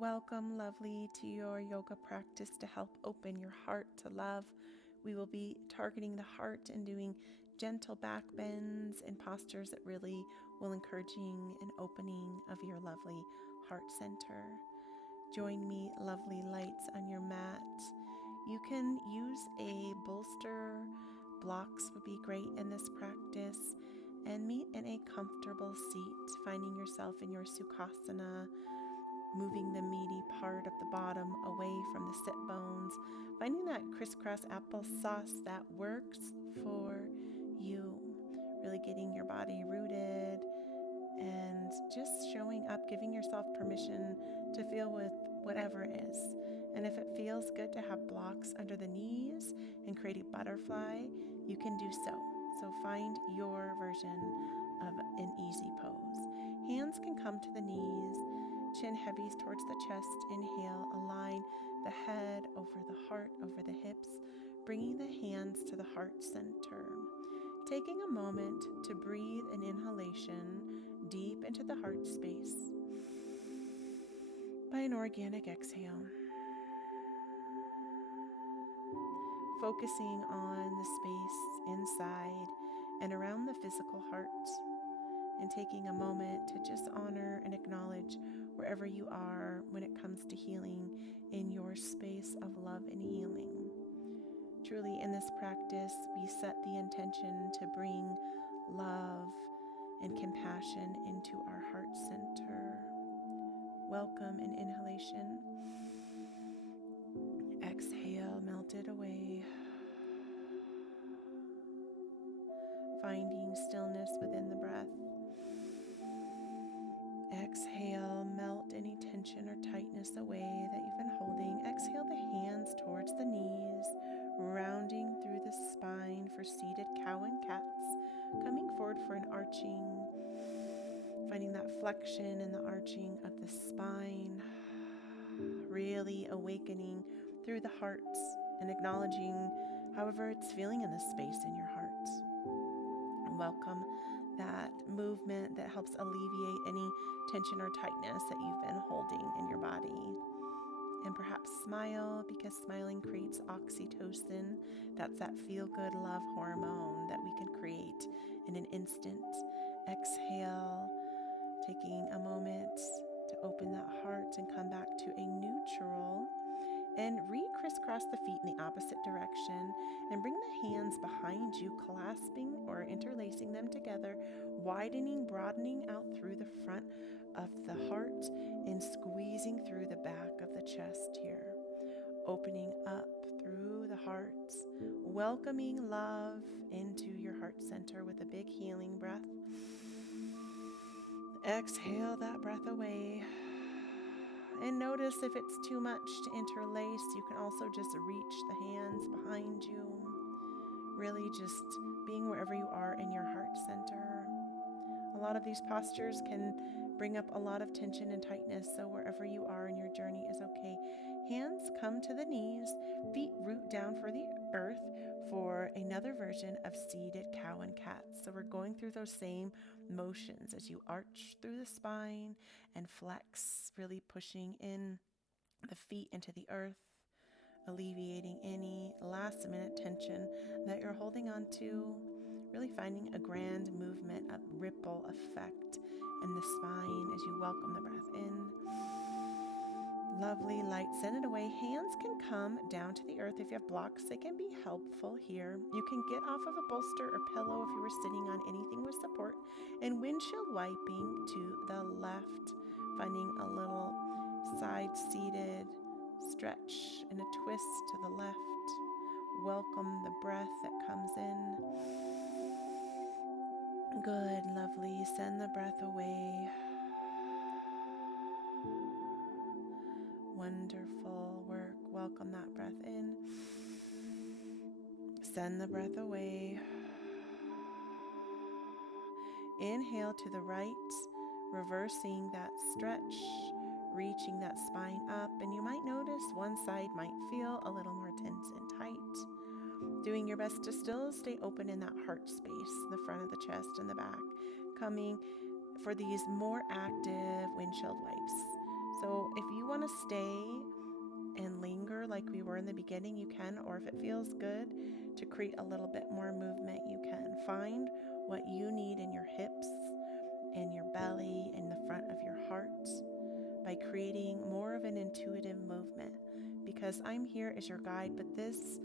Welcome, lovely, to your yoga practice to help open your heart to love. We will be targeting the heart and doing gentle back bends and postures that really will encouraging an opening of your lovely heart center. Join me, lovely lights, on your mat. You can use a bolster. Blocks would be great in this practice. And meet in a comfortable seat, finding yourself in your Sukhasana, moving the meaty part of the bottom away from the sit bones, finding that crisscross applesauce that works for you. Really getting your body rooted and just showing up, giving yourself permission to feel with whatever is. And if it feels good to have blocks under the knees and create a butterfly, you can do so. So find your version of an easy pose. Hands can come to the knees, chin heavy towards the chest. Inhale, align the head over the heart, over the hips, bringing the hands to the heart center. Taking a moment to breathe an inhalation deep into the heart space by an organic exhale. Focusing on the space inside and around the physical heart, and taking a moment to just honor and acknowledge wherever you are when it comes to healing in your space of love and healing. Truly, in this practice, we set the intention to bring love and compassion into our heart center. Welcome an inhalation. Exhale, melt it away. Finding stillness within the breath. Exhale, melt any tension or tightness away that you've been holding. Exhale the hands towards the knees, rounding through the spine for seated cow and cats, coming forward for an arching, finding that flexion and the arching of the spine, really awakening through the heart and acknowledging however it's feeling in the space in your heart. Welcome that movement that helps alleviate any tension or tightness that you've been holding in your body. And perhaps smile, because smiling creates oxytocin. That's that feel-good love hormone that we can create in an instant. Exhale, taking a moment to open that heart and come back to a neutral. And re-crisscross the feet in the opposite direction and bring the hands behind you, clasping or interlacing them together, widening, broadening out through the front of the heart and squeezing through the back of the chest here. Opening up through the heart, welcoming love into your heart center with a big healing breath. Exhale that breath away. And notice if it's too much to interlace, you can also just reach the hands behind you. Really just being wherever you are in your heart center. A lot of these postures can bring up a lot of tension and tightness, so wherever you are in your journey is okay. Hands come to the knees, feet root down for the earth for another version of seated cow and cat. So we're going through those same motions as you arch through the spine and flex, really pushing in the feet into the earth, alleviating any last minute tension that you're holding on to, really finding a grand movement, a ripple effect in the spine as you welcome the breath in. Lovely light, send it away. Hands can come down to the earth. If you have blocks, they can be helpful here. You can get off of a bolster or pillow if you were sitting on anything with support. And windshield wiping to the left, finding a little side-seated stretch and a twist to the left. Welcome the breath that comes in. Good, lovely. Send the breath away. Wonderful work. Welcome that breath in. Send the breath away. Inhale to the right, reversing that stretch, reaching that spine up. And you might notice one side might feel a little more tense and tight. doing your best to still stay open in that heart space, the front of the chest and the back, coming for these more active windshield wipes. So if you want to stay and linger like we were in the beginning, you can, or if it feels good to create a little bit more movement, you can. Find what you need in your hips, in your belly, in the front of your heart by creating more of an intuitive movement, because I'm here as your guide, but this,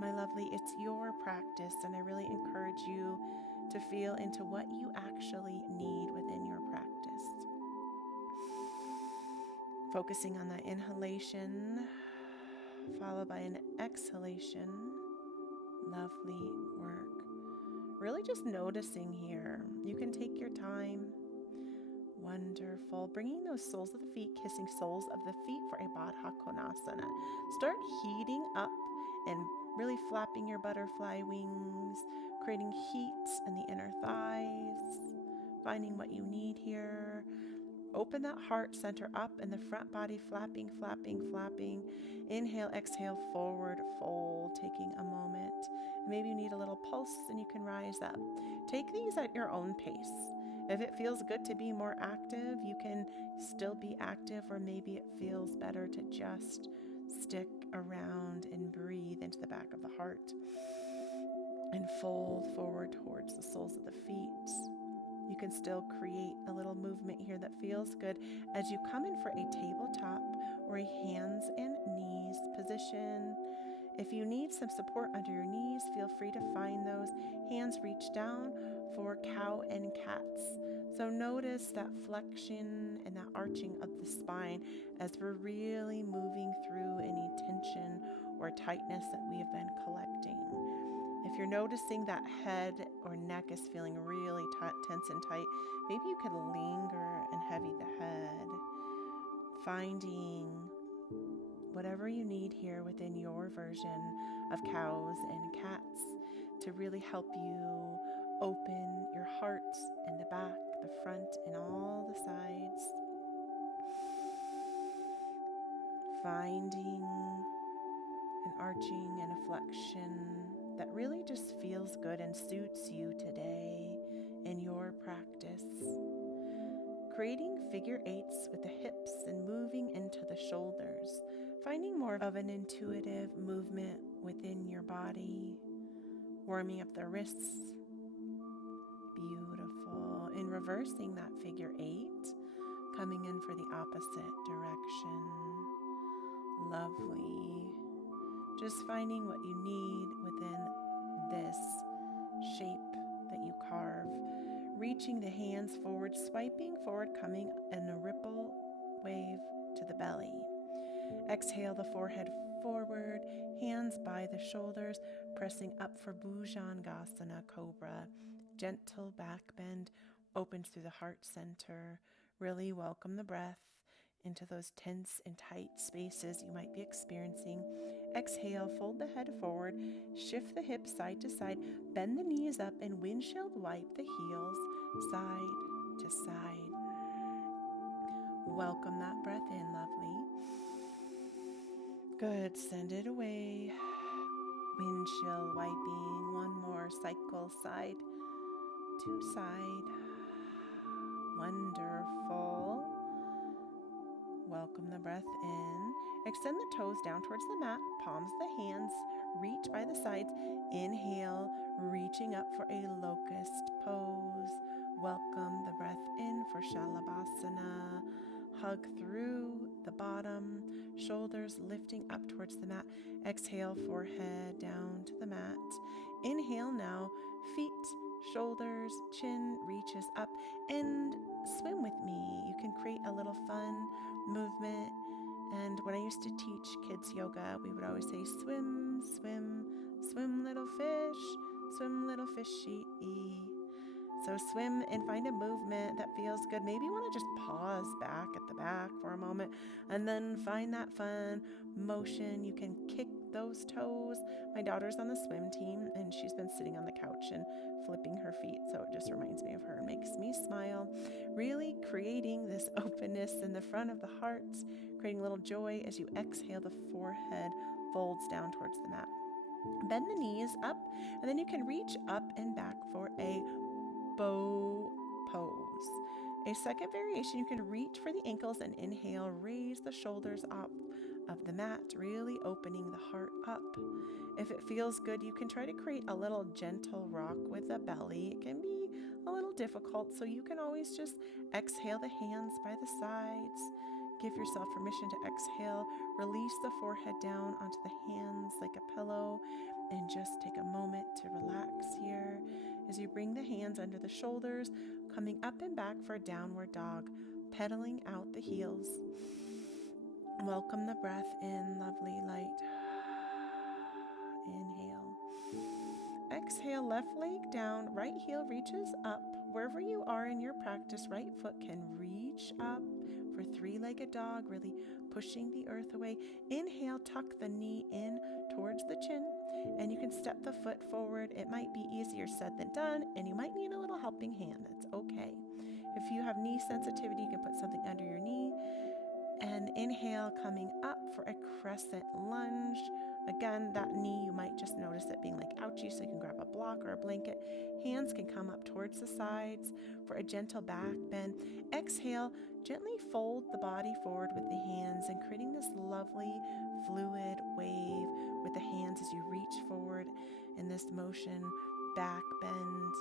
my lovely, it's your practice, and I really encourage you to feel into what you actually need within your practice. Focusing on that inhalation, followed by an exhalation. Lovely work. Really just noticing here. You can take your time. Wonderful. Bringing those soles of the feet, kissing soles of the feet for a Baddha Konasana. Start heating up and really flapping your butterfly wings, creating heat in the inner thighs, finding what you need here. Open that heart center up and the front body flapping, flapping, flapping. Inhale, exhale, forward fold, taking a moment. Maybe you need a little pulse and you can rise up. Take these at your own pace. If it feels good to be more active, you can still be active, or maybe it feels better to just stick around and breathe into the back of the heart and fold forward towards the soles of the feet. You can still create a little movement here that feels good as you come in for a tabletop or a hands and knees position. If you need some support under your knees, feel free to find those. Hands reach down for cow and cats. So notice that flexion and that arching of the spine as we're really moving through any tension or tightness that we have been collecting. If you're noticing that head or neck is feeling really tense and tight, maybe you could linger and heavy the head, finding whatever you need here within your version of cows and cats to really help you open your heart and the back, the front, and all the sides. Finding an arching and a flexion that really just feels good and suits you today in your practice. Creating figure eights with the hips and moving into the shoulders. Finding more of an intuitive movement within your body. Warming up the wrists. Beautiful. And reversing that figure eight. Coming in for the opposite direction. Lovely. Just finding what you need within this shape that you carve. Reaching the hands forward, swiping forward, coming in a ripple wave to the belly. Exhale the forehead forward, hands by the shoulders, pressing up for Bhujangasana Cobra. Gentle back bend opens through the heart center. Really welcome the breath into those tense and tight spaces you might be experiencing. Exhale, fold the head forward, shift the hips side to side, bend the knees up, and windshield wipe the heels side to side. Welcome that breath in, lovely. Good, send it away. Windshield wiping, one more cycle, side to side. Wonderful. Welcome the breath in. Extend the toes down towards the mat, palms of the hands, reach by the sides. Inhale, reaching up for a locust pose. Welcome the breath in for Shalabhasana. Hug through the bottom, shoulders lifting up towards the mat. Exhale, forehead down to the mat. Inhale now, feet, shoulders, chin reaches up, and swim with me. You can create a little fun movement. And when I used to teach kids yoga, we would always say, swim, swim, swim, little fish, swim, little fishy. So swim and find a movement that feels good. Maybe you want to just pause back at the back for a moment and then find that fun motion. You can kick those toes. My daughter's on the swim team and she's been sitting on the couch and flipping her feet. So it just reminds me of her and makes me smile. Really creating this openness in the front of the heart, creating a little joy as you exhale, the forehead folds down towards the mat. Bend the knees up, and then you can reach up and back for a bow pose. A second variation, you can reach for the ankles and inhale, raise the shoulders up of the mat, really opening the heart up. If it feels good, you can try to create a little gentle rock with the belly. It can be a little difficult, so you can always just exhale the hands by the sides. Give yourself permission to exhale, release the forehead down onto the hands like a pillow, and just take a moment to relax here as you bring the hands under the shoulders, coming up and back for a downward dog, pedaling out the heels. Welcome the breath in, lovely light. Inhale. Exhale, left leg down, right heel reaches up. Wherever you are in your practice, right foot can reach up for three-legged dog, really pushing the earth away. Inhale, tuck the knee in towards the chin, and you can step the foot forward. It might be easier said than done, and you might need a little helping hand. That's okay. If you have knee sensitivity, you can put something under your knee. And inhale, coming up for a crescent lunge. Again, that knee, you might just notice it being like ouchy, so you can grab a block or a blanket. Hands can come up towards the sides for a gentle back bend. Exhale, gently fold the body forward with the hands and creating this lovely fluid wave with the hands as you reach forward in this motion, back bend,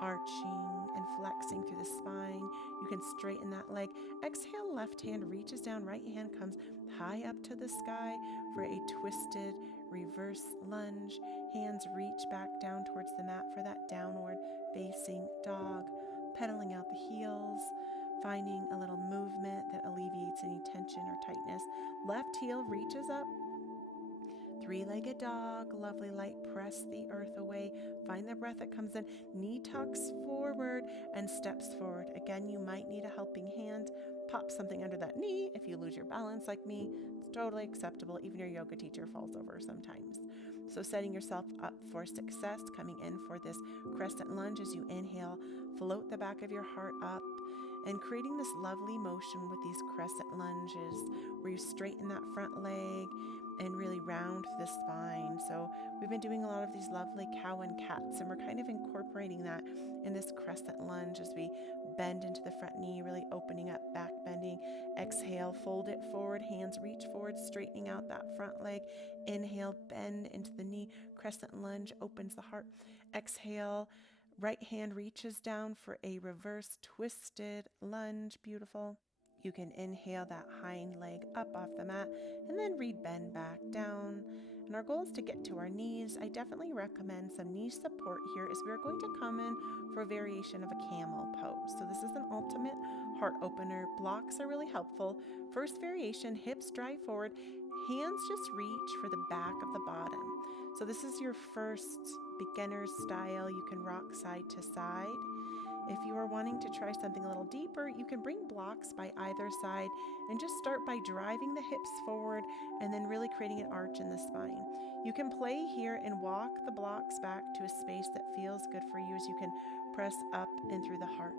arching and flexing through the spine. You can straighten that leg. Exhale, left hand reaches down, right hand comes high up to the sky for a twisted reverse lunge. Hands reach back down towards the mat for that downward facing dog. Pedaling out the heels, finding a little movement that alleviates any tension or tightness. Left heel reaches up. Three-legged dog, lovely light, press the earth away. Find the breath that comes in. Knee tucks forward and steps forward. Again, you might need a helping hand. Pop something under that knee. If you lose your balance like me, it's totally acceptable. Even your yoga teacher falls over sometimes. So setting yourself up for success, coming in for this crescent lunge as you inhale, float the back of your heart up, and creating this lovely motion with these crescent lunges where you straighten that front leg and really round the spine. So we've been doing a lot of these lovely cow and cats, and we're kind of incorporating that in this crescent lunge as we bend into the front knee, really opening up, back bending. Exhale, fold it forward, hands reach forward, straightening out that front leg. Inhale, bend into the knee, crescent lunge, opens the heart. Exhale, right hand reaches down for a reverse twisted lunge. Beautiful. You can inhale that hind leg up off the mat and then bend back down. And our goal is to get to our knees. I definitely recommend some knee support here as we're going to come in for a variation of a camel pose. So this is an ultimate heart opener. Blocks are really helpful. First variation, hips drive forward, hands just reach for the back of the bottom. So this is your first beginner style. You can rock side to side. If you are wanting to try something a little deeper, you can bring blocks by either side and just start by driving the hips forward and then really creating an arch in the spine. You can play here and walk the blocks back to a space that feels good for you as you can press up and through the heart.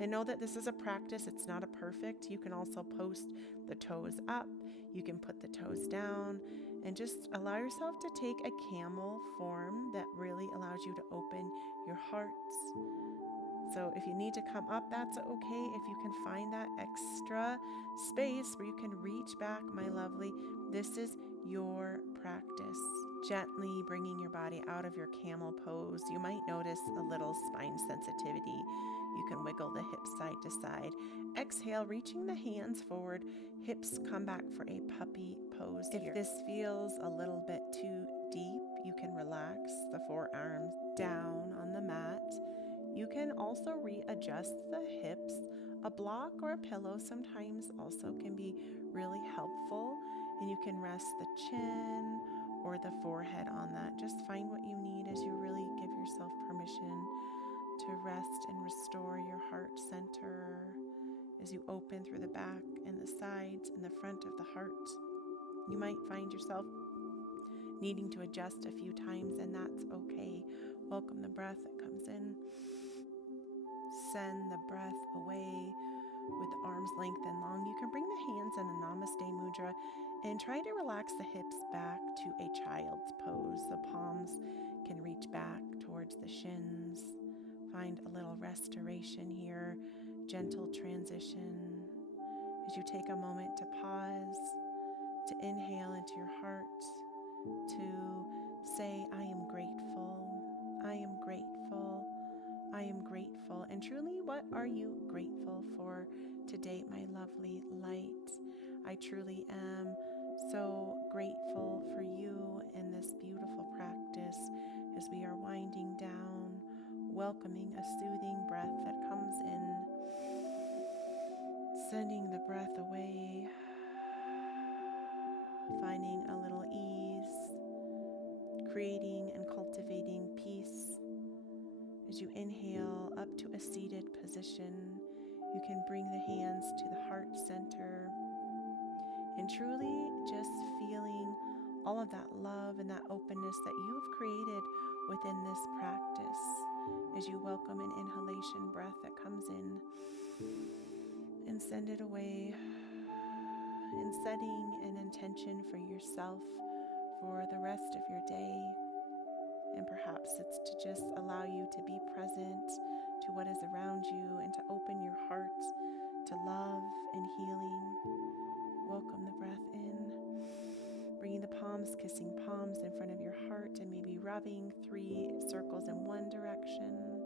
And know that this is a practice, it's not a perfect. You can also post the toes up, you can put the toes down, and just allow yourself to take a camel form that really allows you to open your heart. So if you need to come up, that's okay. If you can find that extra space where you can reach back, my lovely, this is your practice. Gently bringing your body out of your camel pose. You might notice a little spine sensitivity. You can wiggle the hips side to side. Exhale, reaching the hands forward. Hips come back for a puppy pose here. If this feels a little bit too deep, you can relax the forearms down on the mat. You can also readjust the hips. A block or a pillow sometimes also can be really helpful, and you can rest the chin or the forehead on that. Just find what you need as you really give yourself permission to rest and restore your heart center as you open through the back and the sides and the front of the heart. You might find yourself needing to adjust a few times, and that's okay. Welcome the breath that comes in. Send the breath away with arms length and long. You can bring the hands in a Namaste Mudra And try to relax the hips back to a child's pose. The palms can reach back towards the shins. Find a little restoration here, gentle transition. As you take a moment to pause, to inhale into your heart, to say, I am grateful, I am grateful, I am grateful. And truly, what are you grateful for today, my lovely light? I truly am so grateful for you in this beautiful practice as we are winding down, welcoming a soothing breath that comes in, sending the breath away, finding a little ease, creating and cultivating peace. As you inhale up to a seated position, you can bring the hands to the heart center and truly just feeling all of that love and that openness that you've created within this practice. As you welcome an inhalation breath that comes in and send it away, and setting an intention for yourself for the rest of your day. And perhaps it's to just allow you to be present to what is around you and to open your heart to love and healing. Welcome the breath in, bringing the palms, kissing palms in front of your heart, and maybe rubbing 3 circles in one direction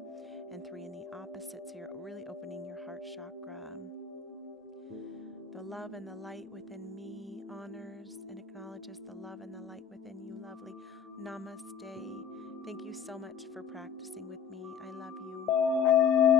and 3 in the opposite. So you're really opening your heart chakra. The love and the light within me honors and acknowledges the love and the light within you, lovely. Namaste. Thank you so much for practicing with me. I love you.